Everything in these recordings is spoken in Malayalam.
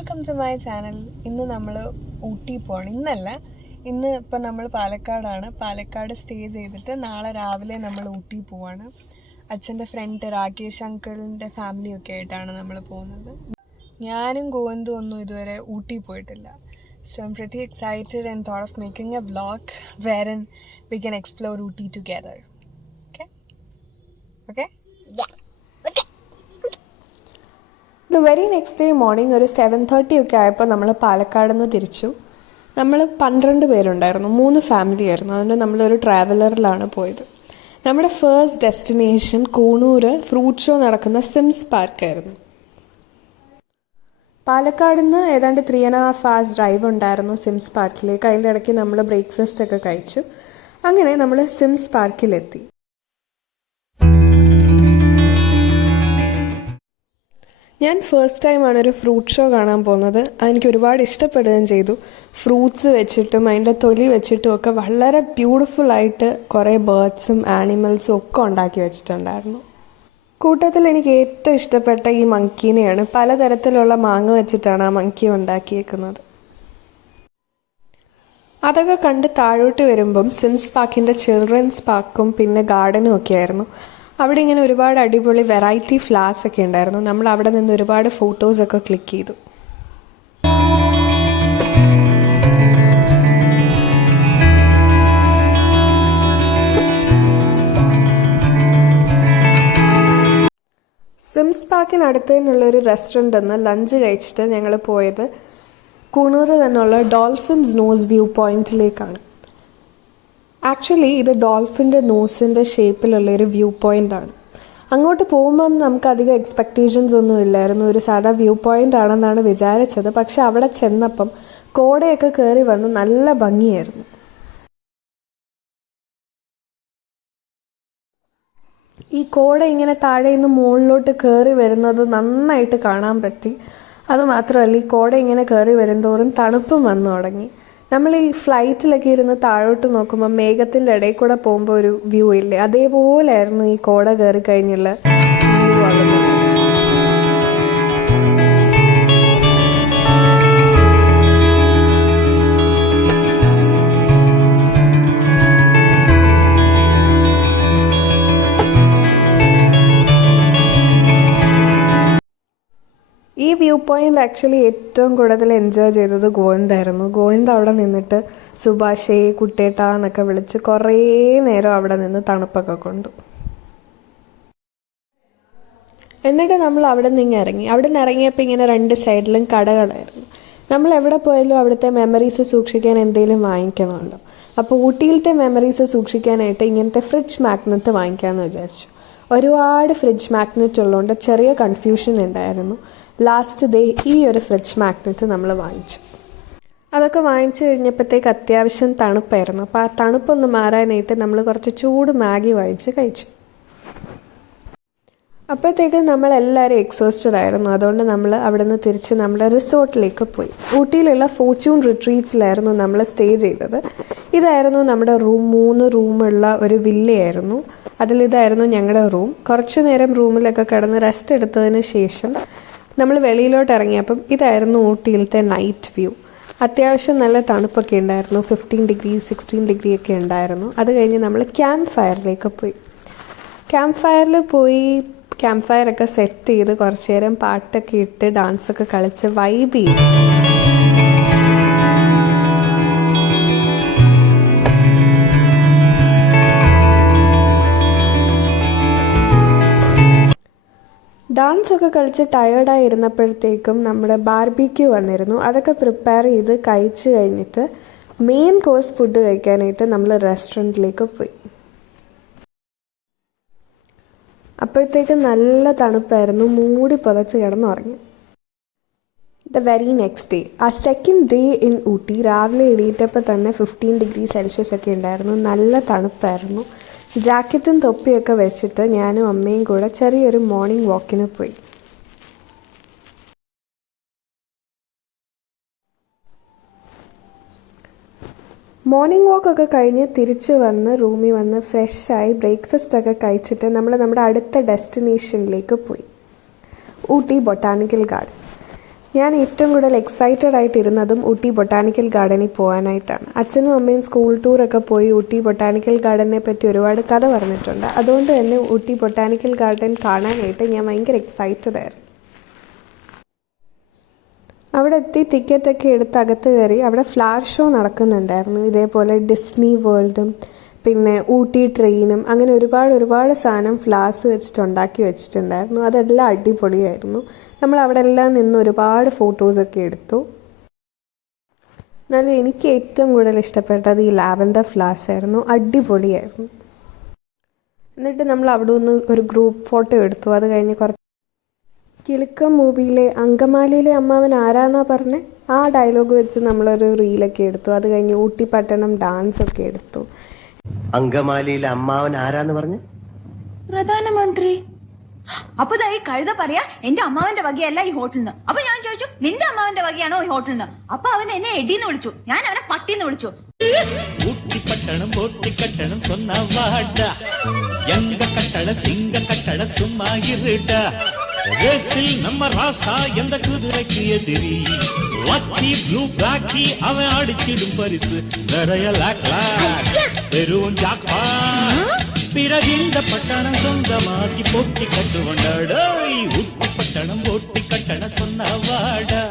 Welcome to my channel. ഇന്ന് നമ്മൾ ഊട്ടി പോകണം. ഇന്ന് ഇപ്പം നമ്മൾ പാലക്കാടാണ്. പാലക്കാട് സ്റ്റേ ചെയ്തിട്ട് നാളെ രാവിലെ നമ്മൾ ഊട്ടി പോവാണ്. അച്ഛൻ്റെ ഫ്രണ്ട് രാകേഷ് അങ്കിളിൻ്റെ ഫാമിലിയൊക്കെ ആയിട്ടാണ് നമ്മൾ പോകുന്നത്. ഞാനും ഗോവിന്ദും ഒന്നും ഇതുവരെ ഊട്ടി പോയിട്ടില്ല. So I'm pretty excited and thought of making a vlog wherein we can explore Ooty together. Okay? Okay? The very next day morning ഒരു 7:30 ഒക്കെ ആയപ്പോൾ നമ്മൾ പാലക്കാട് നിന്ന് തിരിച്ചു. നമ്മൾ 12 പേരുണ്ടായിരുന്നു, 3 ഫാമിലി ആയിരുന്നു. അതുകൊണ്ട് നമ്മളൊരു ട്രാവലറിലാണ് പോയത്. നമ്മുടെ first destination Coonoor fruit show നടക്കുന്ന സിംസ് പാർക്കായിരുന്നു. പാലക്കാട് നിന്ന് ഏതാണ്ട് 3.5 hours ഡ്രൈവ് ഉണ്ടായിരുന്നു സിംസ് പാർക്കിലേക്ക്. അതിൻ്റെ ഇടയ്ക്ക് നമ്മൾ ബ്രേക്ക്ഫാസ്റ്റ് ഒക്കെ കഴിച്ചു. അങ്ങനെ നമ്മൾ സിംസ് പാർക്കിലെത്തി. ഞാൻ ഫസ്റ്റ് ടൈമാണ് ഒരു ഫ്രൂട്ട് ഷോ കാണാൻ പോകുന്നത്. അതെനിക്ക് ഒരുപാട് ഇഷ്ടപ്പെടുകയും ചെയ്തു. ഫ്രൂട്ട്സ് വെച്ചിട്ടും അതിൻ്റെ തൊലി വെച്ചിട്ടും ഒക്കെ വളരെ ബ്യൂട്ടിഫുള്ളായിട്ട് കുറേ ബേർഡ്സും ആനിമൽസും ഒക്കെ ഉണ്ടാക്കി വെച്ചിട്ടുണ്ടായിരുന്നു. കൂട്ടത്തിൽ എനിക്ക് ഏറ്റവും ഇഷ്ടപ്പെട്ട ഈ മങ്കീനെയാണ്. പലതരത്തിലുള്ള മാങ്ങ വെച്ചിട്ടാണ് ആ മങ്കി ഉണ്ടാക്കിയേക്കുന്നത്. അതൊക്കെ കണ്ട് താഴോട്ട് വരുമ്പം സിംസ് പാർക്കിൻ്റെ ചിൽഡ്രൻസ് പാർക്കും പിന്നെ ഗാർഡനും ഒക്കെ ആയിരുന്നു. അവിടെ ഇങ്ങനെ ഒരുപാട് അടിപൊളി വെറൈറ്റി ഫ്ലവേഴ്സ് ഒക്കെ ഉണ്ടായിരുന്നു. നമ്മൾ അവിടെ നിന്ന് ഒരുപാട് ഫോട്ടോസൊക്കെ ക്ലിക്ക് ചെയ്തു. സിംസ് പാർക്കിനടുത്ത് തന്നെയുള്ളൊരു റെസ്റ്റോറൻറ്റിൽ നിന്ന് ലഞ്ച് കഴിച്ചിട്ട് ഞങ്ങൾ പോയത് കൂണൂർ തന്നെയുള്ള ഡോൾഫിൻസ് നോസ് വ്യൂ പോയിന്റിലേക്കാണ്. ആക്ച്വലി ഇത് ഡോൾഫിൻ്റെ നോസിൻ്റെ ഷേപ്പിലുള്ളൊരു വ്യൂ പോയിൻ്റാണ്. അങ്ങോട്ട് പോകുമ്പോൾ നമുക്കധികം എക്സ്പെക്റ്റേഷൻസ് ഒന്നും ഇല്ലായിരുന്നു. ഒരു സാധാ വ്യൂ പോയിൻ്റ് ആണെന്നാണ് വിചാരിച്ചത്. പക്ഷെ അവിടെ ചെന്നപ്പം കോടയൊക്കെ കയറി വന്ന് നല്ല ഭംഗിയായിരുന്നു. ഈ കോട ഇങ്ങനെ താഴെ നിന്ന് മുകളിലോട്ട് കയറി വരുന്നത് നന്നായിട്ട് കാണാൻ പറ്റി. അതുമാത്രമല്ല, ഈ കോട ഇങ്ങനെ കയറി വരുന്തോറും തണുപ്പും വന്നു തുടങ്ങി. നമ്മൾ ഈ ഫ്ലൈറ്റിലൊക്കെ ഇരുന്ന് താഴോട്ട് നോക്കുമ്പോൾ മേഘത്തിൻ്റെ ഇടയിൽ കൂടെ പോകുമ്പോൾ ഒരു വ്യൂ ഇല്ലേ, അതേപോലെയായിരുന്നു ഈ കോട കയറി കഴിഞ്ഞുള്ള വ്യൂ ആകുന്നത്. ഈ വ്യൂ പോയിന്റ് ആക്ച്വലി ഏറ്റവും കൂടുതൽ എൻജോയ് ചെയ്തത് ഗോവിന്ദായിരുന്നു. ഗോവിന്ദ് അവിടെ നിന്നിട്ട് സുഭാഷേ കുട്ടേട്ട എന്നൊക്കെ വിളിച്ച് കുറേ നേരം അവിടെ നിന്ന് തണുപ്പൊക്കെ കൊണ്ടു. എന്നിട്ട് നമ്മൾ അവിടെ നിന്ന് ഇറങ്ങി. അവിടെ നിന്ന് ഇറങ്ങിയപ്പോൾ ഇങ്ങനെ 2 സൈഡിലും കടകളായിരുന്നു. നമ്മൾ എവിടെ പോയാലും അവിടുത്തെ മെമ്മറീസ് സൂക്ഷിക്കാൻ എന്തെങ്കിലും വാങ്ങിക്കണമല്ലോ. അപ്പോൾ ഊട്ടിയിലത്തെ മെമ്മറീസ് സൂക്ഷിക്കാനായിട്ട് ഇങ്ങനത്തെ ഫ്രിഡ്ജ് മാഗ്നറ്റ് വാങ്ങിക്കാമെന്ന് വിചാരിച്ചു. ഒരുപാട് ഫ്രിഡ്ജ് മാഗ്നറ്റ് ഉള്ളതുകൊണ്ട് ചെറിയ കൺഫ്യൂഷൻ ഉണ്ടായിരുന്നു. ലാസ്റ്റ് ഡേ ഈ ഒരു ഫ്രിഡ്ജ് മാഗ്നറ്റ് നമ്മൾ വാങ്ങിച്ചു. അതൊക്കെ വാങ്ങിച്ചു കഴിഞ്ഞപ്പോഴത്തേക്ക് അത്യാവശ്യം തണുപ്പായിരുന്നു. അപ്പോൾ ആ തണുപ്പൊന്ന് മാറാനായിട്ട് നമ്മൾ കുറച്ച് ചൂട് മാഗി വാങ്ങിച്ച് കഴിച്ചു. അപ്പോഴത്തേക്ക് നമ്മളെല്ലാവരും എക്സോസ്റ്റഡ് ആയിരുന്നു. അതുകൊണ്ട് നമ്മൾ അവിടെ നിന്ന് തിരിച്ച് നമ്മുടെ റിസോർട്ടിലേക്ക് പോയി. ഊട്ടിയിലുള്ള ഫോർച്യൂൺ റിട്രീറ്റ്സിലായിരുന്നു നമ്മൾ സ്റ്റേ ചെയ്തത്. ഇതായിരുന്നു നമ്മുടെ റൂം. 3 റൂമുള്ള ഒരു വില്ലയായിരുന്നു. അതിലിതായിരുന്നു ഞങ്ങളുടെ റൂം. കുറച്ച് നേരം റൂമിലൊക്കെ കിടന്ന് റെസ്റ്റ് എടുത്തതിന് ശേഷം നമ്മൾ വെളിയിലോട്ട് ഇറങ്ങിയപ്പം ഇതായിരുന്നു ഊട്ടിയിലത്തെ നൈറ്റ് വ്യൂ. അത്യാവശ്യം നല്ല തണുപ്പൊക്കെ ഉണ്ടായിരുന്നു. 15 ഡിഗ്രി 16 ഡിഗ്രി ഒക്കെ ഉണ്ടായിരുന്നു. അത് കഴിഞ്ഞ് നമ്മൾ ക്യാമ്പ് ഫയറിലേക്ക് പോയി. ക്യാമ്പ് ഫയറൊക്കെ സെറ്റ് ചെയ്ത് കുറച്ച് നേരം പാട്ടൊക്കെ ഇട്ട് ഡാൻസൊക്കെ കളിച്ച് വൈബ് ചെയ്തു. ഡാൻസൊക്കെ കളിച്ച് ടയേർഡായി ഇരുന്നപ്പോഴത്തേക്കും നമ്മുടെ ബാർബിക്യൂ വന്നിരുന്നു. അതൊക്കെ പ്രിപ്പയർ ചെയ്ത് കഴിച്ച് കഴിഞ്ഞിട്ട് മെയിൻ കോഴ്സ് ഫുഡ് കഴിക്കാനായിട്ട് നമ്മൾ റെസ്റ്റോറൻറ്റിലേക്ക് പോയി. അപ്പോഴത്തേക്ക് നല്ല തണുപ്പായിരുന്നു. മൂടി പുതച്ച് കിടന്നുറങ്ങി. ദ വെരി നെക്സ്റ്റ് ഡേ, ആ സെക്കൻഡ് ഡേ ഇൻ ഊട്ടി, രാവിലെ എണീറ്റപ്പോൾ തന്നെ 15 ഡിഗ്രി സെൽഷ്യസ് ഒക്കെ ഉണ്ടായിരുന്നു. നല്ല തണുപ്പായിരുന്നു. ജാക്കറ്റും തൊപ്പിയൊക്കെ വെച്ചിട്ട് ഞാനും അമ്മയും കൂടെ ചെറിയൊരു മോർണിംഗ് വാക്കിന് പോയി. മോർണിംഗ് വാക്കൊക്കെ കഴിഞ്ഞ് തിരിച്ച് വന്ന് റൂമിൽ വന്ന് ഫ്രഷായി ബ്രേക്ക്ഫാസ്റ്റൊക്കെ കഴിച്ചിട്ട് നമ്മുടെ അടുത്ത ഡെസ്റ്റിനേഷനിലേക്ക് പോയി, ഊട്ടി ബൊട്ടാണിക്കൽ ഗാർഡൻ. ഞാൻ ഏറ്റവും കൂടുതൽ എക്സൈറ്റഡ് ആയിട്ടിരുന്നതും ഊട്ടി ബൊട്ടാനിക്കൽ ഗാർഡനിൽ പോകാനായിട്ടാണ്. അച്ഛനും അമ്മയും സ്കൂൾ ടൂറൊക്കെ പോയി ഊട്ടി ബൊട്ടാനിക്കൽ ഗാർഡനെ പറ്റി ഒരുപാട് കഥ പറഞ്ഞിട്ടുണ്ട്. അതുകൊണ്ട് തന്നെ ഊട്ടി ബൊട്ടാനിക്കൽ ഗാർഡൻ കാണാനായിട്ട് ഞാൻ ഭയങ്കര എക്സൈറ്റഡ് ആയിരുന്നു. അവിടെ എത്തി ടിക്കറ്റൊക്കെ എടുത്ത് അകത്ത് കയറി. അവിടെ ഫ്ലവർ ഷോ നടക്കുന്നുണ്ടായിരുന്നു. ഇതേപോലെ ഡിസ്നി വേൾഡും പിന്നെ ഊട്ടി ട്രെയിനും അങ്ങനെ ഒരുപാട് സാധനം ഫ്ലവേഴ്സ് വെച്ചിട്ട് ഉണ്ടാക്കി വെച്ചിട്ടുണ്ടായിരുന്നു. അതെല്ലാം അടിപൊളിയായിരുന്നു. നമ്മൾ അവിടെ എല്ലാം നിന്ന് ഒരുപാട് ഫോട്ടോസൊക്കെ എടുത്തു. എന്നാലും എനിക്ക് ഏറ്റവും കൂടുതൽ ഇഷ്ടപ്പെട്ടത് ഈ ലാവൻഡർ ഫ്ലവേഴ്സ് ആയിരുന്നു. അടിപൊളിയായിരുന്നു. എന്നിട്ട് നമ്മൾ അവിടെ നിന്ന് ഒരു ഗ്രൂപ്പ് ഫോട്ടോ എടുത്തു. അത് കഴിഞ്ഞ് കിലുക്കം മൂവിയിലെ അങ്കമാലിയിലെ അമ്മാവൻ ആരാന്നാ പറഞ്ഞേ, ആ ഡയലോഗ് വെച്ച് നമ്മളൊരു റീലൊക്കെ എടുത്തു. അത് കഴിഞ്ഞ് ഊട്ടി പട്ടണം ഡാൻസൊക്കെ എടുത്തു. അങ്കമാലിയിലെ അമ്മാവൻ ആരാന്ന് പറഞ്ഞു? പ്രധാനമന്ത്രി. അപ്പൊ ഈ കഴുത പറയാ എന്റെ അമ്മാവന്റെ വകയല്ല ഈ ഹോട്ടലിന്. അപ്പൊ ഞാൻ ചോദിച്ചു നിന്റെ അമ്മാവന്റെ വകയാണോ ഈ ഹോട്ടലിന്? അപ്പൊ അവൻ എന്നെ എടിന്ന് വിളിച്ചു, ഞാൻ അവനെ പട്ടിന്ന് വിളിച്ചു. ஊட்டிப்பட்டணம் போட்டிக்கட்டணம் சொன்ன வாடா எங்க கட்டள சிங்க கட்டள சும்மா இருடா ரேசில் நம்ம ராசா எந்த குதிரைக்கு எதிரி வாக்கி ப்ளூ பிளாக்கி அவன் அடிச்சிடும் பரிசு நிறைய லாக் பெரும் ஜாக்பா பிறகு இந்த பட்டணம் சொந்தமாக்கி போட்டி கட்டுவண்டாடா ஊட்டிப்பட்டணம் போட்டிக்கட்டணம் சொன்ன வாடா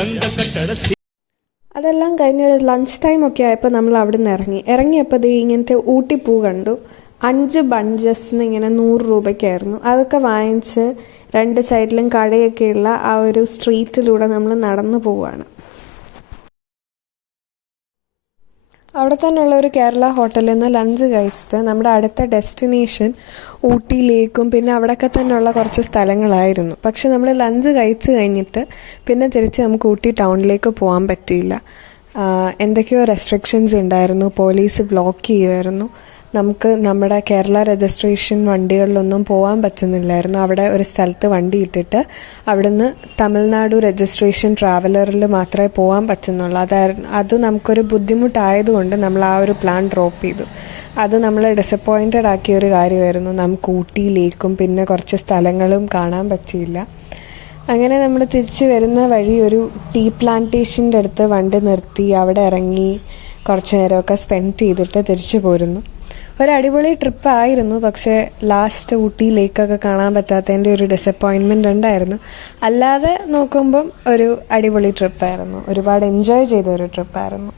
எங்க கட்டள അതെല്ലാം കഴിഞ്ഞ് ഒരു ലഞ്ച് ടൈമൊക്കെ ആയപ്പോൾ നമ്മൾ അവിടെ നിന്ന് ഇറങ്ങിയപ്പോൾ ഇങ്ങനത്തെ ഊട്ടിപ്പൂ കണ്ടു. 5 ബഞ്ചസിന് ഇങ്ങനെ 100 രൂപയ്ക്കായിരുന്നു. അതൊക്കെ വാങ്ങിച്ച് 2 സൈഡിലും കടയൊക്കെയുള്ള ആ ഒരു സ്ട്രീറ്റിലൂടെ നമ്മൾ നടന്നു പോവുകയാണ്. അവിടെ തന്നെയുള്ള ഒരു കേരള ഹോട്ടലിൽ നിന്ന് ലഞ്ച് കഴിച്ചിട്ട് നമ്മുടെ അടുത്ത ഡെസ്റ്റിനേഷൻ ഊട്ടിയിലേക്കും പിന്നെ അവിടെയൊക്കെ തന്നെയുള്ള കുറച്ച് സ്ഥലങ്ങളായിരുന്നു. പക്ഷെ നമ്മൾ ലഞ്ച് കഴിച്ച് കഴിഞ്ഞിട്ട് പിന്നെ തിരിച്ച് നമുക്ക് ഊട്ടി ടൗണിലേക്ക് പോകാൻ പറ്റിയില്ല. എന്തൊക്കെയോ റെസ്ട്രിക്ഷൻസ് ഉണ്ടായിരുന്നു. പോലീസ് ബ്ലോക്ക് ചെയ്യുമായിരുന്നു. നമുക്ക് നമ്മുടെ കേരള രജിസ്ട്രേഷൻ വണ്ടികളിലൊന്നും പോകാൻ പറ്റുന്നില്ലായിരുന്നു. അവിടെ ഒരു സ്ഥലത്ത് വണ്ടി ഇട്ടിട്ട് അവിടുന്ന് തമിഴ്നാട് രജിസ്ട്രേഷൻ ട്രാവലറിൽ മാത്രമേ പോകാൻ പറ്റുന്നുള്ളൂ. അത് നമുക്കൊരു ബുദ്ധിമുട്ടായതുകൊണ്ട് നമ്മൾ ആ ഒരു പ്ലാൻ ഡ്രോപ്പ് ചെയ്തു. അത് നമ്മളെ ഡിസപ്പോയിൻറ്റഡ് ആക്കിയ ഒരു കാര്യമായിരുന്നു. നമുക്ക് ഊട്ടിയിലേക്കും പിന്നെ കുറച്ച് സ്ഥലങ്ങളും കാണാൻ പറ്റിയില്ല. അങ്ങനെ നമ്മൾ തിരിച്ച് വരുന്ന വഴി ഒരു ടീ പ്ലാന്റേഷൻ്റെ അടുത്ത് വണ്ടി നിർത്തി അവിടെ ഇറങ്ങി കുറച്ച് നേരമൊക്കെ സ്പെൻഡ് ചെയ്തിട്ട് തിരിച്ചു പോരുന്നു. ഒരു അടിപൊളി ട്രിപ്പായിരുന്നു. പക്ഷേ ലാസ്റ്റ് ഊട്ടി ലേക്കൊക്കെ കാണാൻ പറ്റാത്തതിൻ്റെ ഒരു ഡിസപ്പോയിൻമെൻ്റ് ഉണ്ടായിരുന്നു. അല്ലാതെ നോക്കുമ്പം ഒരു അടിപൊളി ട്രിപ്പായിരുന്നു. ഒരുപാട് എൻജോയ് ചെയ്ത ഒരു ട്രിപ്പായിരുന്നു.